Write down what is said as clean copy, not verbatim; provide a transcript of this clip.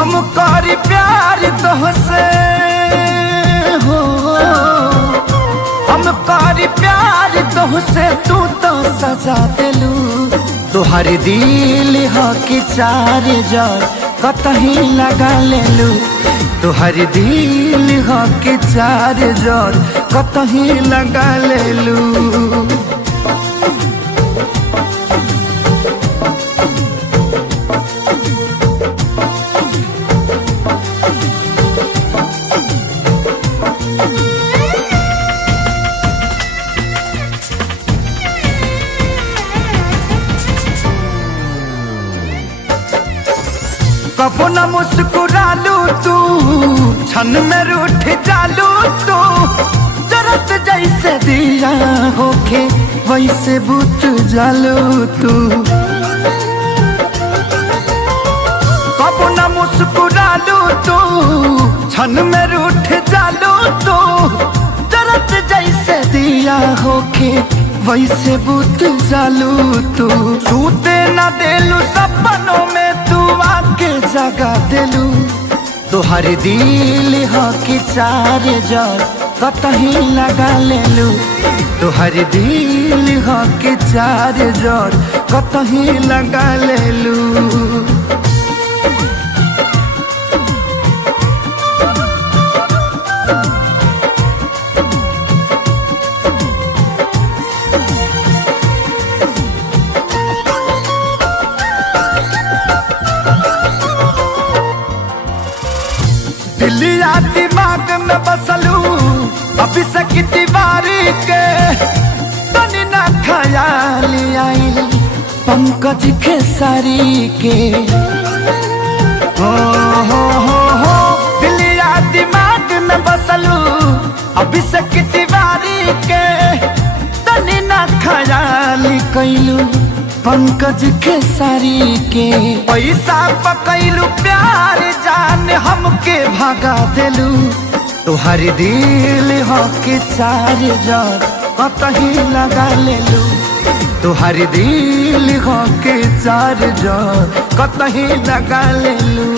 हम करी प्यार तोहसे हो, हम करी प्यार तोहसे तू तो सजा दिलू। तुहर दिल हो कि चार जार कतही लगा लेलू। तुहर दिल हो कि चार जार कतही लगा लेलू। कबो न मुस्कुरालू तू, क्षण में रूठ जालू तू। जरत जैसे दिया होके वैसे बुझ जालू तू। कबो न मुस्कुरालू तू, क्षण में रूठ जालू तू। जरत जैसे दिया होके वैसे बुझ जालू तू। सूते न देलू सपनों में तू आके जगा दिलू। तुहर दिल हो कि चार जार कतही लगा लेलू। तुहर दिल हो कि चार जार कतही लगा लेलू। दिलिया दिमाग में बसलू अभी से की दीवारी के। तनी ना ख्याल आई पंकज खेसारी के। हो दिलिया दिमाग में बसलू अभी से की दीवारी के। तनी ना ख्याल कैलू पंकज खेसारी के। पैसा पकैलू प्यार जान हमके भागा दिलू। तुहर दिल हो कि चार जार कतही लगा लेलू। तुहर दिल हो कि चार जार कतही लगा लेलू।